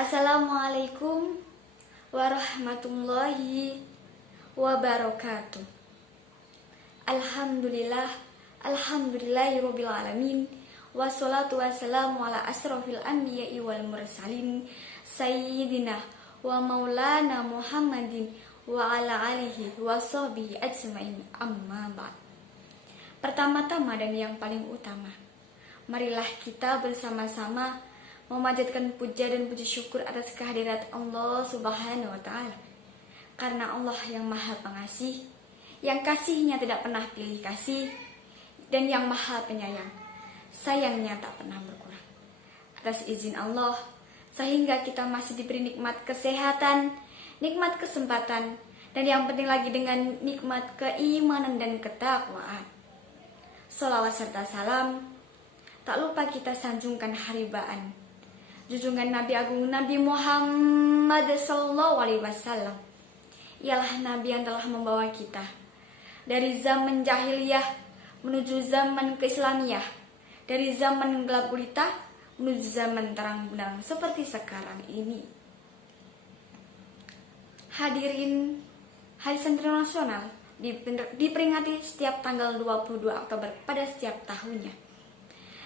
Assalamualaikum warahmatullahi wabarakatuh. Alhamdulillahirabbil alamin. Wassalatu wassalamu ala asrofil anbiya'i wal mursalin sayyidina wa maulana Muhammadin wa ala alihi wa sahbihi ajmain, amma ba'd. Pertama-tama dan yang paling utama, marilah kita bersama-sama memanjatkan puja dan puji syukur atas kehadirat Allah Subhanahu wa Ta'ala. Karena Allah yang Maha Pengasih, yang kasihnya tidak pernah pilih kasih, dan yang Maha Penyayang, sayangnya tak pernah berkurang. Atas izin Allah, sehingga kita masih diberi nikmat kesehatan, nikmat kesempatan, dan yang penting lagi dengan nikmat keimanan dan ketakwaan. Sholawat serta salam tak lupa kita sanjungkan haribaan junjungan Nabi Agung Nabi Muhammad SAW. Ialah Nabi yang telah membawa kita dari zaman jahiliyah menuju zaman keislamiah, dari zaman gelap gulita menuju zaman terang benderang seperti sekarang ini. Hadirin, Hari Santri Nasional diperingati setiap tanggal 22 Oktober pada setiap tahunnya.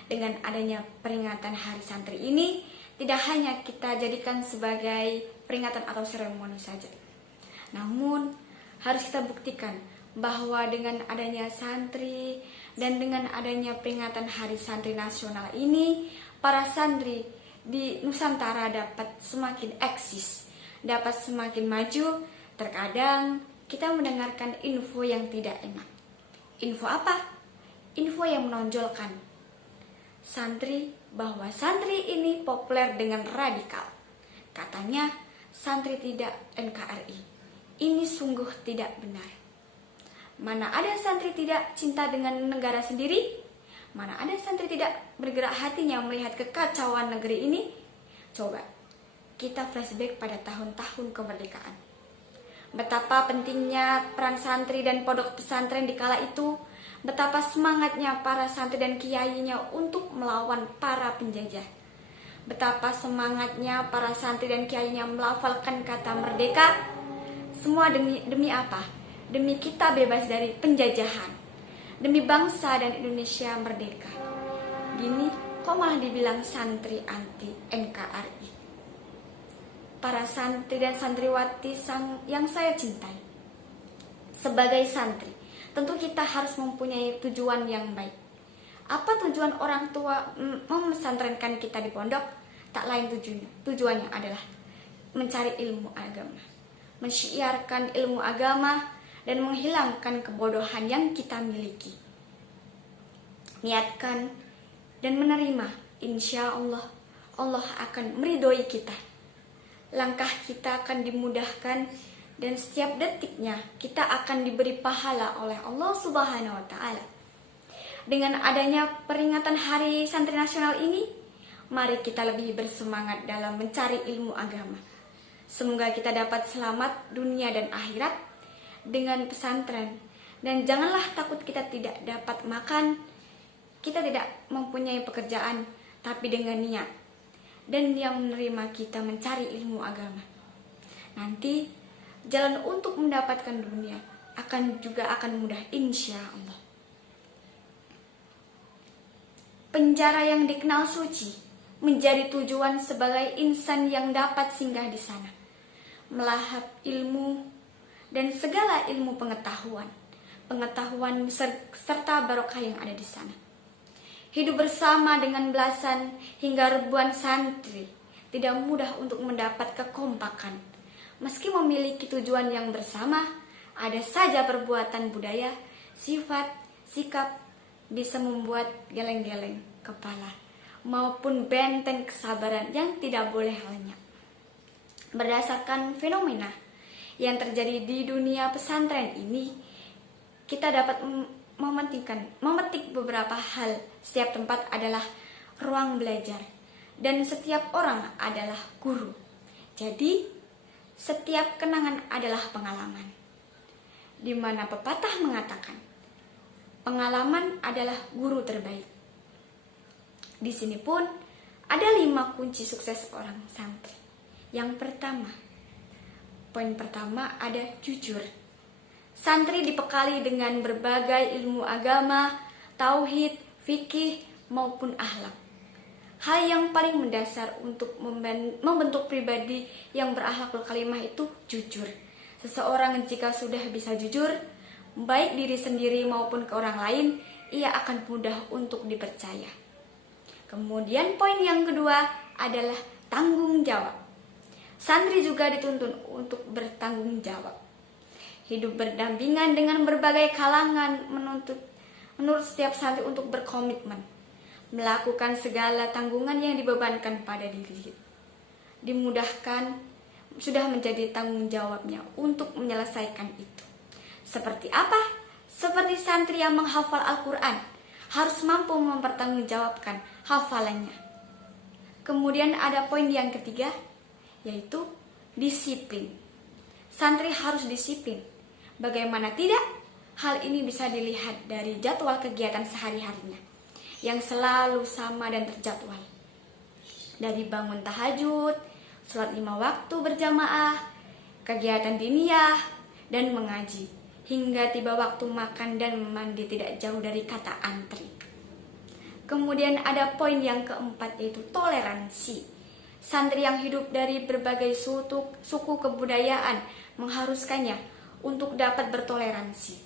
Dengan adanya peringatan Hari Santri ini, tidak hanya kita jadikan sebagai peringatan atau seremoni saja, namun harus kita buktikan bahwa dengan adanya santri dan dengan adanya peringatan Hari Santri Nasional ini, para santri di Nusantara dapat semakin eksis, dapat semakin maju. Terkadang kita mendengarkan info yang tidak enak. Info apa? Info yang menonjolkan bahwa santri ini populer dengan radikal. Katanya santri tidak NKRI. Ini sungguh tidak benar. Mana ada santri tidak cinta dengan negara sendiri? Mana ada santri tidak bergerak hatinya melihat kekacauan negeri ini? Coba kita flashback pada tahun-tahun kemerdekaan. Betapa pentingnya peran santri dan pondok pesantren di kala itu. Betapa semangatnya para santri dan kiainya untuk melawan para penjajah. Betapa semangatnya para santri dan kiainya melafalkan kata merdeka. Semua demi apa? Demi kita bebas dari penjajahan. Demi bangsa dan Indonesia merdeka. Gini kok malah dibilang santri anti NKRI. Para santri dan santriwati yang saya cintai, sebagai santri, tentu kita harus mempunyai tujuan yang baik. Apa tujuan orang tua memesantrenkan kita di pondok? Tak lain tujuannya adalah mencari ilmu agama, mensyiarkan ilmu agama, dan menghilangkan kebodohan yang kita miliki. Niatkan dan menerima, insya Allah, Allah akan meridhoi kita. Langkah kita akan dimudahkan, dan setiap detiknya kita akan diberi pahala oleh Allah Subhanahu wa Ta'ala. Dengan adanya peringatan Hari Santri Nasional ini, mari kita lebih bersemangat dalam mencari ilmu agama. Semoga kita dapat selamat dunia dan akhirat dengan pesantren. Dan janganlah takut kita tidak dapat makan, kita tidak mempunyai pekerjaan, tapi dengan niat dan yang menerima kita mencari ilmu agama. Nanti jalan untuk mendapatkan dunia akan mudah, insya Allah. Penjara yang dikenal suci menjadi tujuan sebagai insan yang dapat singgah di sana, melahap ilmu dan segala ilmu pengetahuan serta barokah yang ada di sana. Hidup bersama dengan belasan hingga ribuan santri tidak mudah untuk mendapat kekompakan. Meski memiliki tujuan yang bersama, ada saja perbuatan budaya, sifat, sikap bisa membuat geleng-geleng kepala maupun benteng kesabaran yang tidak boleh lenyap. Berdasarkan fenomena yang terjadi di dunia pesantren ini, kita dapat memetik beberapa hal. Setiap tempat adalah ruang belajar dan setiap orang adalah guru. Jadi setiap kenangan adalah pengalaman. Di mana pepatah mengatakan, pengalaman adalah guru terbaik. Di sini pun ada 5 kunci sukses orang santri. Yang pertama, poin pertama ada jujur. Santri dibekali dengan berbagai ilmu agama, tauhid, fikih, maupun akhlak. Hal yang paling mendasar untuk membentuk pribadi yang berakhlakul karimah itu jujur. Seseorang jika sudah bisa jujur, baik diri sendiri maupun ke orang lain, ia akan mudah untuk dipercaya. Kemudian poin yang kedua adalah tanggung jawab. Santri juga dituntun untuk bertanggung jawab. Hidup berdampingan dengan berbagai kalangan menurut setiap santri untuk berkomitmen melakukan segala tanggungan yang dibebankan pada diri. Dimudahkan sudah menjadi tanggung jawabnya untuk menyelesaikan itu. Seperti apa? Seperti santri yang menghafal Al-Quran harus mampu mempertanggungjawabkan hafalannya. Kemudian ada poin yang ketiga, yaitu disiplin. Santri harus disiplin. Bagaimana tidak? Hal ini bisa dilihat dari jadwal kegiatan sehari-harinya yang selalu sama dan terjadwal. Dari bangun tahajud, sholat 5 waktu berjamaah, kegiatan diniyah, dan mengaji, hingga tiba waktu makan dan mandi tidak jauh dari kata antri. Kemudian ada poin yang keempat, yaitu toleransi. Santri yang hidup dari berbagai suku kebudayaan mengharuskannya untuk dapat bertoleransi,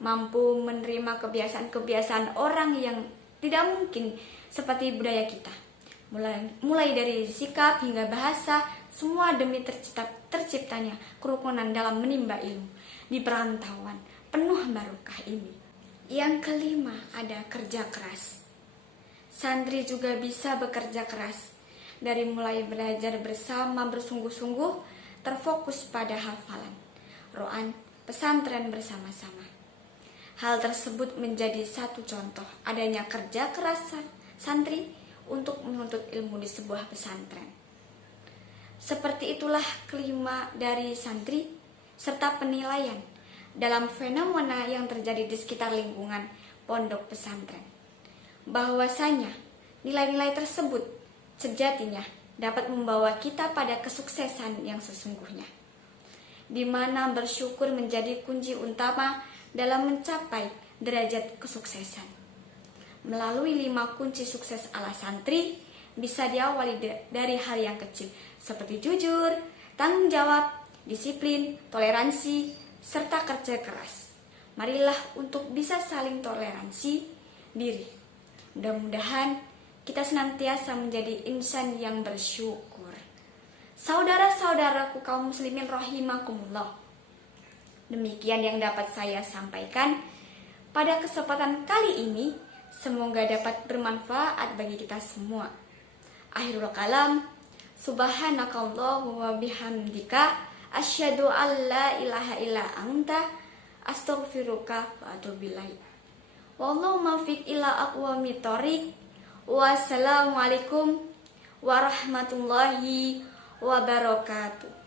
mampu menerima kebiasaan-kebiasaan orang yang tidak mungkin seperti budaya kita. Mulai dari sikap hingga bahasa, semua demi terciptanya kerukunan dalam menimba ilmu di perantauan penuh barokah ini. Yang kelima ada kerja keras. Santri juga bisa bekerja keras. Dari mulai belajar bersama bersungguh-sungguh, terfokus pada hafalan, roan, pesantren bersama-sama. Hal tersebut menjadi satu contoh adanya kerja keras santri untuk menuntut ilmu di sebuah pesantren. Seperti itulah kelima dari santri serta penilaian dalam fenomena yang terjadi di sekitar lingkungan pondok pesantren. Bahwasanya nilai-nilai tersebut sejatinya dapat membawa kita pada kesuksesan yang sesungguhnya, di mana bersyukur menjadi kunci utama dalam mencapai derajat kesuksesan. Melalui 5 kunci sukses ala santri bisa diawali dari hal yang kecil seperti jujur, tanggung jawab, disiplin, toleransi, serta kerja keras. Marilah untuk bisa saling toleransi diri. Mudah-mudahan kita senantiasa menjadi insan yang bersyukur. Saudara-saudaraku kaum muslimin rahimakumullah, demikian yang dapat saya sampaikan pada kesempatan kali ini. Semoga dapat bermanfaat bagi kita semua. Akhirul kalam, subhanakallahu wa bihamdika, asyhadu an la ilaha illa anta, astaghfiruka wa atubu ilaik. Wallahu muwaffiq ila aqwamit thoriq. Wassalamualaikum warahmatullahi wabarakatuh.